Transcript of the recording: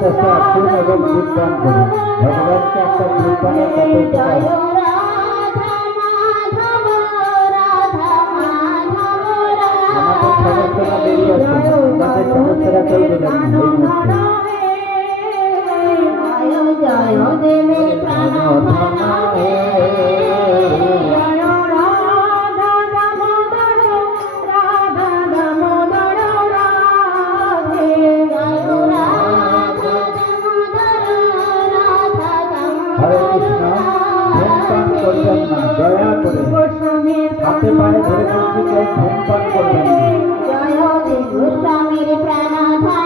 আস্তে আস্তে আসুন এবং কীর্তন করুন ভগবানকে একটা কীর্তনের কত আমাদের সমস্যাটা বেরিয়ে আসুন আমাদের সমস্যাটা কেউ দেবেন না এই মুহূর্তে জয় দেবে প্রাণ হরে কৃষ্ণ ধূমপান করবেন না দয়া করে হাতে পায়ে ধরে